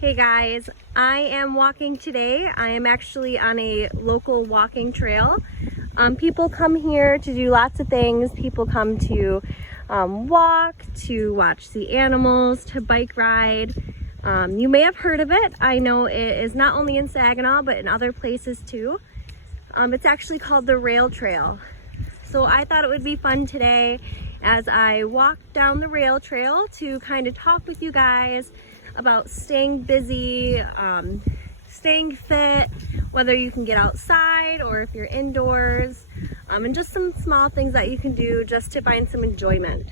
Hey guys, I am walking today. I am actually on a local walking trail. People come here to do lots of things. People come to walk, to watch the animals, to bike ride. You may have heard of it. I know it is not only in Saginaw, but in other places too. It's actually called the Rail Trail. So I thought it would be fun today as I walk down the rail trail to kind of talk with you guys about staying busy, staying fit, whether you can get outside or if you're indoors, and just some small things that you can do just to find some enjoyment.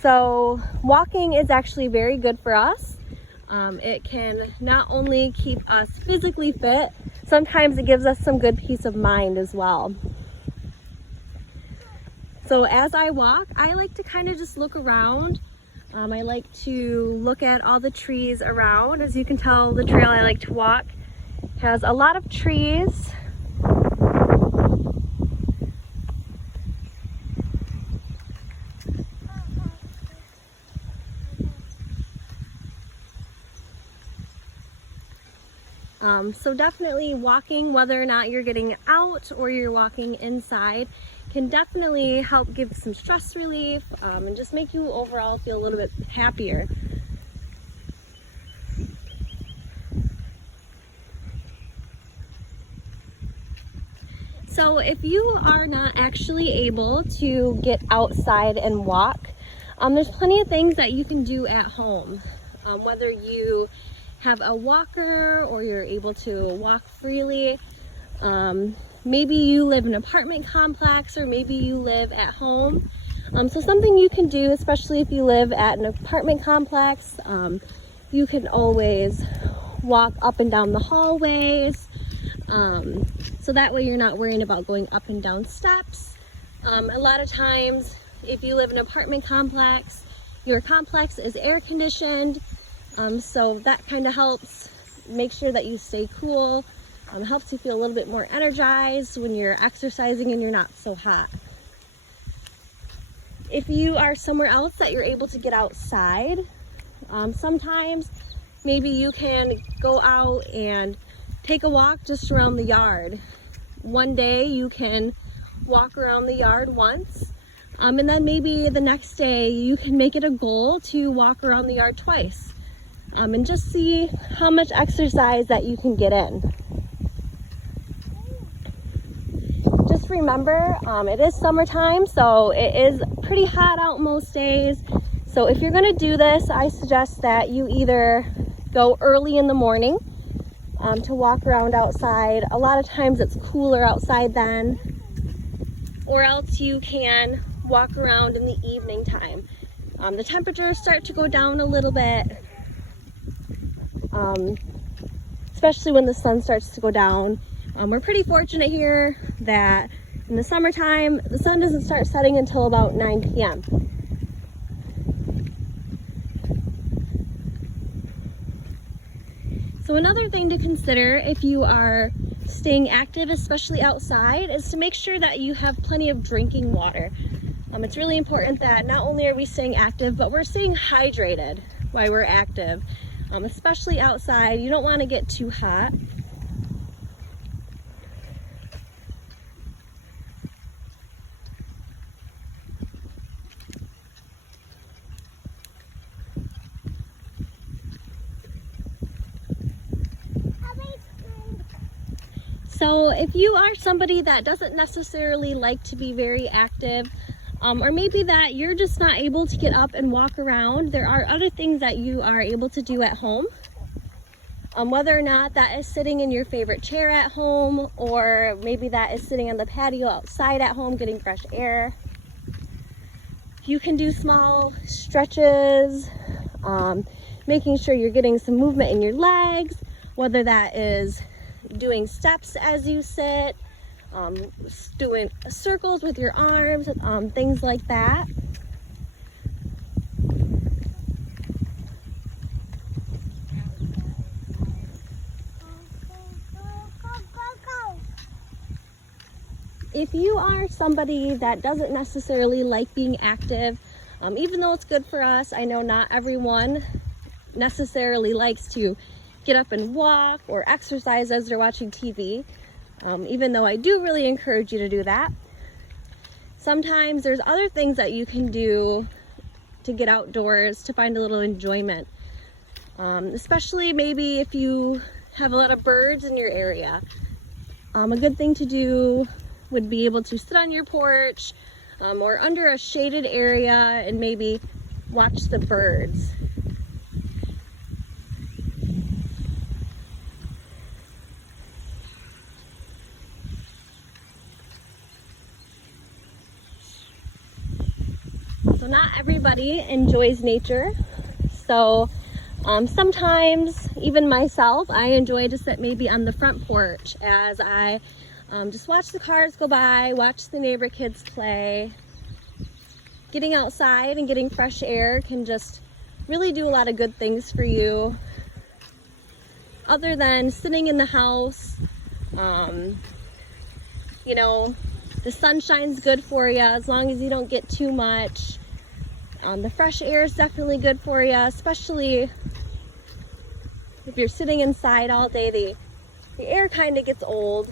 So walking is actually very good for us. It can not only keep us physically fit, sometimes it gives us some good peace of mind as well. So as I walk, I like to kind of just look around. I like to look at all the trees around. As you can tell, the trail I like to walk has a lot of trees. So definitely walking, whether or not you're getting out or you're walking inside, can definitely help give some stress relief and just make you overall feel a little bit happier. So if you are not actually able to get outside and walk, there's plenty of things that you can do at home. Whether you have a walker or you're able to walk freely. Maybe you live in an apartment complex or maybe you live at home. So something you can do, especially if you live at an apartment complex, you can always walk up and down the hallways. So that way you're not worrying about going up and down steps. A lot of times, if you live in an apartment complex, your complex is air conditioned. So that kind of helps make sure that you stay cool. Helps you feel a little bit more energized when you're exercising and you're not so hot. If you are somewhere else that you're able to get outside, sometimes maybe you can go out and take a walk just around the yard. One day you can walk around the yard once, and then maybe the next day you can make it a goal to walk around the yard twice. And just see how much exercise that you can get in. Just remember, it is summertime, so it is pretty hot out most days. So if you're gonna do this, I suggest that you either go early in the morning to walk around outside. A lot of times it's cooler outside then, or else you can walk around in the evening time. The temperatures start to go down a little bit. Especially when the sun starts to go down. We're pretty fortunate here that in the summertime, the sun doesn't start setting until about 9 p.m. So another thing to consider if you are staying active, especially outside, is to make sure that you have plenty of drinking water. It's really important that not only are we staying active, but we're staying hydrated while we're active. Especially outside, you don't want to get too hot. So if you are somebody that doesn't necessarily like to be very active, or maybe that you're just not able to get up and walk around, there are other things that you are able to do at home. Whether or not that is sitting in your favorite chair at home, or maybe that is sitting on the patio outside at home getting fresh air. You can do small stretches, making sure you're getting some movement in your legs, whether that is doing steps as you sit, doing circles with your arms, things like that. If you are somebody that doesn't necessarily like being active, even though it's good for us, I know not everyone necessarily likes to get up and walk or exercise as they're watching TV, even though I do really encourage you to do that. Sometimes there's other things that you can do to get outdoors to find a little enjoyment, especially maybe if you have a lot of birds in your area. A good thing to do would be able to sit on your porch or under a shaded area and maybe watch the birds. So not everybody enjoys nature. So sometimes, even myself, I enjoy to sit maybe on the front porch as I just watch the cars go by, watch the neighbor kids play. Getting outside and getting fresh air can just really do a lot of good things for you. Other than sitting in the house, you know, the sunshine's good for you as long as you don't get too much. The fresh air is definitely good for you, especially if you're sitting inside all day. The air kind of gets old.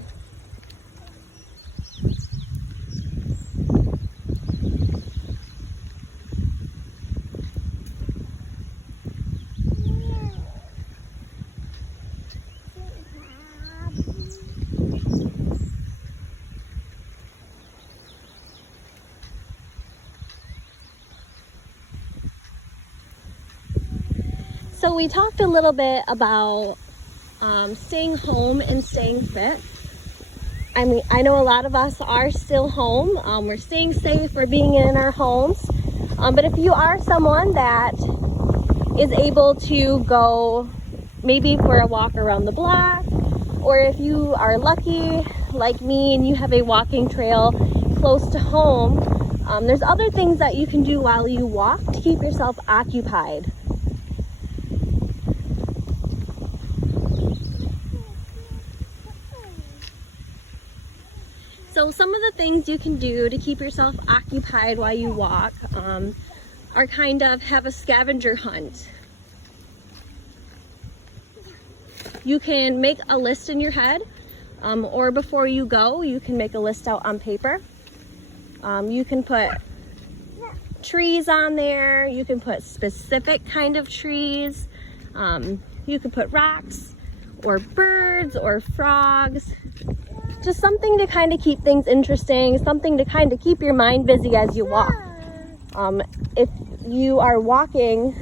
So we talked a little bit about staying home and staying fit. I mean, I know a lot of us are still home. We're staying safe, we're being in our homes. But if you are someone that is able to go maybe for a walk around the block, or if you are lucky like me and you have a walking trail close to home, there's other things that you can do while you walk to keep yourself occupied. So some of the things you can do to keep yourself occupied while you walk are kind of have a scavenger hunt. You can make a list in your head, or before you go, you can make a list out on paper. You can put trees on there, you can put specific kind of trees, you can put rocks or birds or frogs. Just something to kind of keep things interesting, something to kind of keep your mind busy as you walk. If you are walking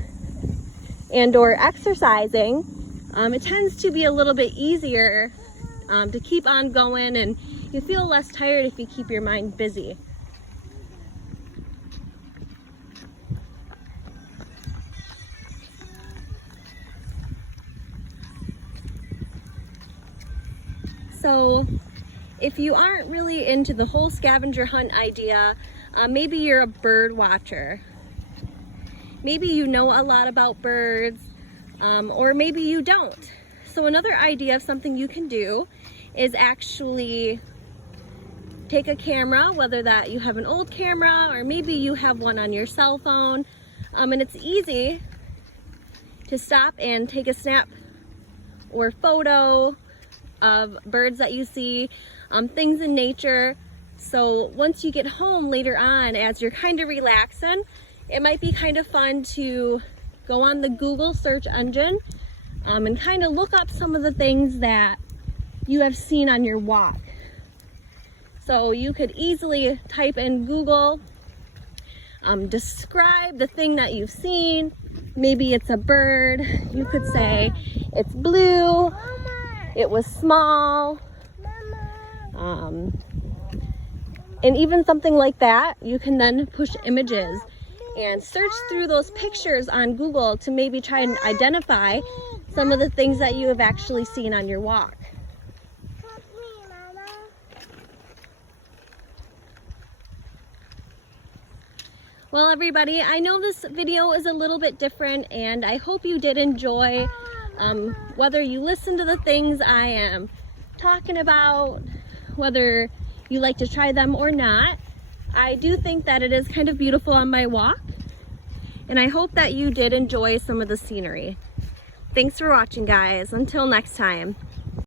and or exercising, it tends to be a little bit easier to keep on going, and you feel less tired if you keep your mind busy. So if you aren't really into the whole scavenger hunt idea, maybe you're a bird watcher. Maybe you know a lot about birds, or maybe you don't. So another idea of something you can do is actually take a camera, whether that you have an old camera or maybe you have one on your cell phone, and it's easy to stop and take a snap or photo of birds that you see, things in nature. So once you get home later on, as you're kind of relaxing, it might be kind of fun to go on the Google search engine and kind of look up some of the things that you have seen on your walk. So you could easily type in Google, describe the thing that you've seen. Maybe it's a bird. You could say it's blue, it was small, and even something like that. You can then push images and search through those pictures on Google to maybe try and identify some of the things that you have actually seen on your walk. Well, everybody, I know this video is a little bit different, and I hope you did enjoy. Whether you listen to the things I am talking about, whether you like to try them or not, I do think that it is kind of beautiful on my walk, and I hope that you did enjoy some of the scenery. Thanks for watching, guys. Until next time.